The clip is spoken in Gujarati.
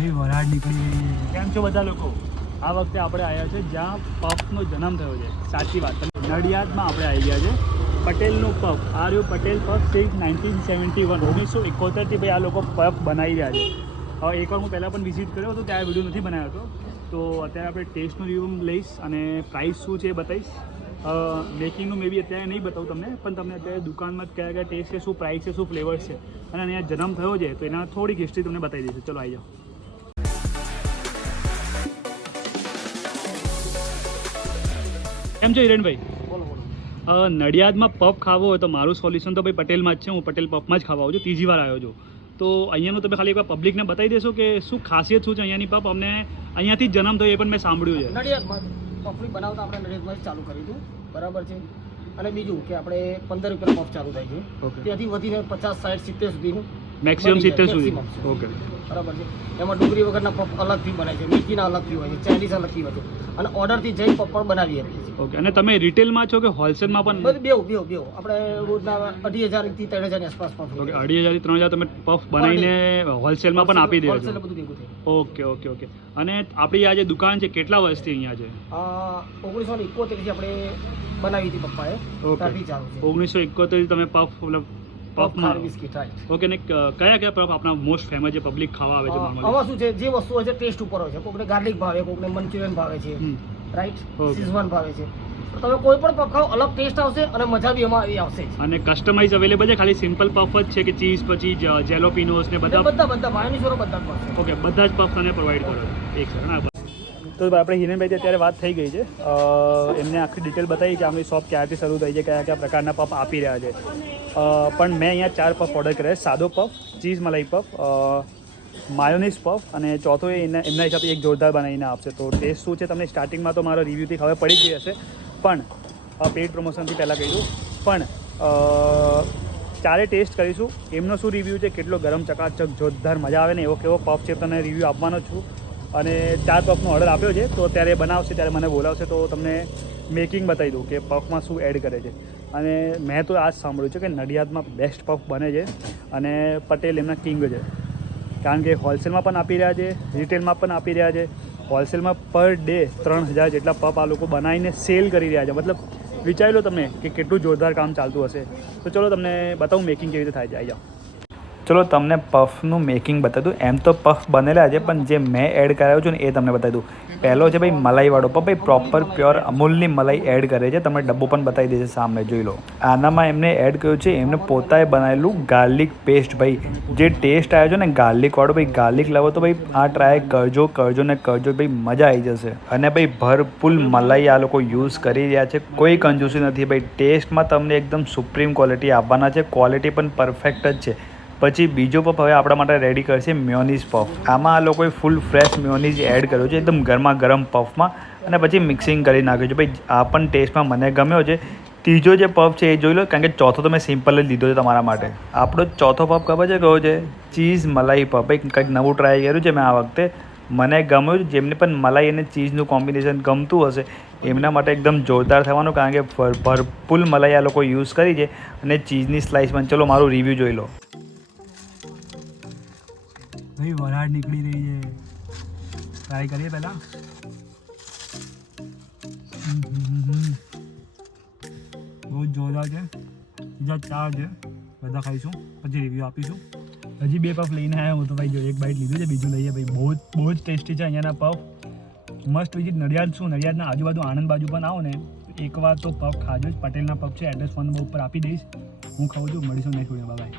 ભાઈ વરાળ નીકળી રહી છે. કેમ છો બધા લોકો? આ વખતે આપણે આવ્યા છે જ્યાં પફનો જન્મ થયો છે. સાચી વાત, નડિયાદમાં આપણે આવી ગયા છે. પટેલનું પફ, આ રહ્યું પટેલ પફ સિન્સ 1971, 1971થી ભાઈ આ લોકો પફ બનાવી રહ્યા છે. એકવાર હું પહેલાં પણ વિઝિટ કર્યો હતો, ત્યારે વિડીયો નથી બનાવ્યો હતો. તો અત્યારે આપણે ટેસ્ટનો રિવ્યૂ લઈશ અને પ્રાઇસ શું છે એ બતાવીશ. મેકિંગનું મે બી અત્યારે નહીં બતાવું તમને, પણ તમને અત્યારે દુકાનમાં કયા કયા ટેસ્ટ છે, શું પ્રાઇસ છે, શું ફ્લેવર્સ છે અને અહીંયા જન્મ થયો છે તો એના થોડીક હિસ્ટ્રી તમને બતાવી દઈશું. ચલો આવી જાઓ. કેમ છો હિરેનભાઈ? નડિયાદમાં પફ ખાવો હોય તો મારું સોલ્યુશન તો ભાઈ પટેલમાં જ છે. હું પટેલ પફમાં જ ખાવા આવું છું, ત્રીજી વાર આવ્યો છું. તો અહીંયાનું તમે ખાલી એકવાર પબ્લિકને બતાવી દેશો કે શું ખાસિયત શું છે અહીંયાની પફ? અમને અહીંયાથી જ જન્મ થયો એ પણ મેં સાંભળ્યું છે. નડિયાદમાં પફની બનાવતા આપણે નડિયાદમાં જ ચાલુ કરી હતું, બરાબર છે. અને બીજું કે આપણે 15 રૂપિયા પફ ચાલુ થાય છે, ત્યાંથી વધીને 50, 60, 70 સુધીનું મેક્સિમમ 70 સુધી. ઓકે, બરાબર છે. એમાં ડુંગળી વગરના પફ અલગથી બને છે, મેથીના અલગથી હોય છે, ચાઇનીઝ અલગથી હોય છે અને ઓર્ડરથી જઈ પફ પણ બનાવી આપીએ છીએ. ઓકે, અને તમે રિટેલમાં છો કે હોલસેલમાં પણ? બધું બેવ આપણે રોજના 2,500 થી 3,000 ની આસપાસ પફ. ઓકે, 2,500 થી 3,000 તમે પફ બનાવીને હોલસેલમાં પણ આપી દો છો? હોલસેલ બધું ભેગું થાય. Okay okay okay. અને આપણી આ જે દુકાન છે કેટલા વર્ષથી અહીંયા છે? 1971 થી આપણે બનાવી હતી પપ્પાએ, ત્યારથી ચાલુ છે. 1971 થી તમે પફ પફમાં બિસ્કિટ, રાઈટ. ઓકે. ને કયા કયા પફ આપણા મોસ્ટ ફેમસ જે પબ્લિક ખાવા આવે છે? આમાં શું છે, જે વસ્તુ હોય છે ટેસ્ટ ઉપર હોય છે. કોકને ગાર્લિક ભાવે, કોકને મંચુરિયન ભાવે છે, રાઈટ, શીઝવાન ભાવે છે. તો તમે કોઈ પણ પફ ખાઓ, અલગ ટેસ્ટ આવશે અને મજા બી એમાં આવશે. અને કસ્ટમાઇઝ અવેલેબલ છે? ખાલી સિમ્પલ પફ જ છે કે ચીઝ પછી જેલોપિનોસ ને બધા માયોનીઝ બધા પફ? ઓકે, બધા જ પફ તમે પ્રોવાઈડ કરો છો. એક સેકન્ડ. તો આપણે હિરેનભાઈ અત્યારે વાત થઈ ગઈ છે, એમને આખી ડિટેલ બતાવી કે આપણી શોપ ક્યારથી શરૂ થઈ છે, કયા કયા પ્રકારના પફ આપી રહ્યા છે. પણ મેં અહીંયા 4 પફ ઓર્ડર કર્યા છે. સાદો પફ, ચીઝ મલાઈ પફ, માયોનીઝ પફ અને ચોથો એમના હિસાબથી એક જોરદાર બનાવીને આપશે. તો ટેસ્ટ શું છે તમને સ્ટાર્ટિંગમાં તો મારા રિવ્યૂથી ખબર પડી ગઈ હશે, પણ પેઇડ પ્રમોશનથી પહેલાં કહ્યું. પણ ચારે ટેસ્ટ કરીશું. એમનો શું રિવ્યૂ છે, કેટલો ગરમ ચકાચક જોરદાર મજા આવે ને એવો કેવો પફ છે, તમને રિવ્યૂ આપવાનો છું. અને 4 પફનો ઓર્ડર આપ્યો છે, તો ત્યારે બનાવશે ત્યારે મને બોલાવશે તો તમને મેકિંગ બતાવી દઉં કે પફમાં શું એડ કરે છે. અને મેં તો આ જ સાંભળ્યું છે કે નડિયાદમાં બેસ્ટ પફ બને છે અને પટેલ એમના કિંગ છે, કારણ કે હોલસેલમાં પણ આપી રહ્યા છે, રિટેલમાં પણ આપી રહ્યા છે. હોલસેલમાં પર ડે 3,000 જેટલા પફ આ લોકો બનાવીને સેલ કરી રહ્યા છે. મતલબ વિચારી લો તમે કે કેટલું જોરદાર કામ ચાલતું હશે. તો ચલો તમને બતાવું મેકિંગ કેવી રીતે થાય છે. આવી જાઓ. ચલો તમને પફનું મેકિંગ બતાવી દઉં. એમ તો પફ બનેલા છે, પણ જે મેં એડ કરાવ્યો છું ને એ તમને બતાવી દઉં. પહેલો છે ભાઈ મલાઈવાળો પફ. ભાઈ પ્રોપર પ્યોર અમૂલની મલાઈ એડ કરે છે. તમને ડબ્બો પણ બતાવી દેશે સામે, જોઈ લો. આનામાં એમને એડ કર્યું છે એમને પોતાએ બનાવેલું ગાર્લિક પેસ્ટ. ભાઈ જે ટેસ્ટ આવ્યો છે ને ગાર્લિકવાળો, ભાઈ ગાર્લિક લાવો તો ભાઈ આ ટ્રાય કરજો ને કરજો. ભાઈ મજા આવી જશે. અને ભાઈ ભરપૂર મલાઈ આ લોકો યુઝ કરી રહ્યા છે, કોઈ કંજૂસી નથી. ભાઈ ટેસ્ટમાં તમને એકદમ સુપ્રીમ ક્વોલિટી આપવાના છે, ક્વોલિટી પણ પરફેક્ટ જ છે. પછી બીજો પફ હવે આપણા માટે રેડી કરશે મેયોનીઝ પફ. આમાં આ લોકોએ ફૂલ ફ્રેશ મેયોનીઝ એડ કર્યો છે એકદમ ગરમા ગરમ પફમાં, અને પછી મિક્સિંગ કરી નાખ્યું છે. ભાઈ આ પણ ટેસ્ટમાં મને ગમ્યો છે. ત્રીજો જે પફ છે એ જોઈ લો, કારણ કે ચોથો તો મેં સિમ્પલ જ લીધો છે તમારા માટે. આપણો ચોથો પફ ખબર છે કયો છે? ચીઝ મલાઈ પફ. ભાઈ કંઈક નવું ટ્રાય કર્યું છે મેં આ વખતે, મને ગમ્યું. જેમને પણ મલાઈ અને ચીઝનું કોમ્બિનેશન ગમતું હશે એમના માટે એકદમ જોરદાર થવાનું, કારણ કે ભરપૂર મલાઈ આ લોકો યુઝ કરી છે અને ચીઝની સ્લાઇસ પણ. ચલો મારું રિવ્યૂ જોઈ લો. ભાઈ વરાળ નીકળી રહી છે. ટ્રાય કરીએ પહેલાં. બહુ જ જોરદાર છે. બીજા 4 છે, બધા ખાઈશું પછી રિવ્યૂ આપીશું. હજી 2 પફ લઈને આવ્યા હું તો ભાઈ. જો એક બાઈટ લીધું છે, બીજું લઈએ ભાઈ. બહુ જ ટેસ્ટી છે અહીંયાના પફ. Must visit Nadiad. શું નડિયાદના આજુબાજુ આણંદ બાજુ પણ આવો ને એકવાર તો પફ ખાજો જ. પટેલના પફ છે, એડ્રેસ ફોન નંબર ઉપર આપી દઈશ. હું ખાઉં છું. મળીશું નેક્સ્ટ વિડીયોમાં. બાય.